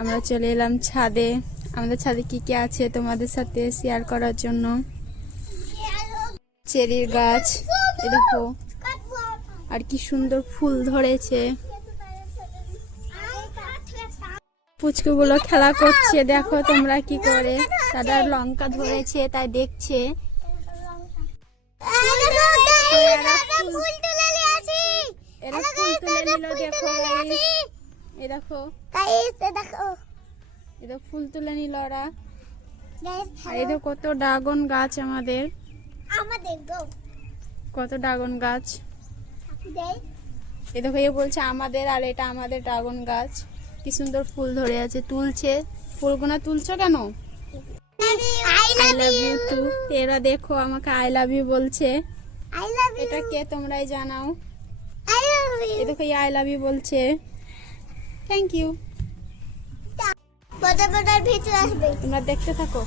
আমরা চলে এলাম ছাদে। আমাদের ছাদে কি কি আছে তোমাদের সাথে শেয়ার করার জন্য। চেরির গাছ দেখো, আর কি সুন্দর ফুল ধরেছে। পুচকুগুলো খেলা করছে, দেখো তোমরা কি করে। তারা লঙ্কা ধরেছে তাই দেখছে। এরা ফুল তুলে নিল, দেখো এই দেখো, এটা ফুল তুলে নিল ওরা। আর এই দেখো কত ড্রাগন গাছ আমাদের, কত ড্রাগন গাছ। এই দেখো, এ বলছে আমাদের, আর এটা আমাদের ড্রাগন গাছ। কি সুন্দর ফুল ধরে আছে, তুলছে। ফুলগুনা তুলছো কেন? I love you too. এরা দেখো আমাকে আই লাভ ইউ বলছে। এটা কে তোমরাই জানাও। এই দেখো আই লাভ ইউ বলছে। Thank you. তোমরা দেখতে থাকো।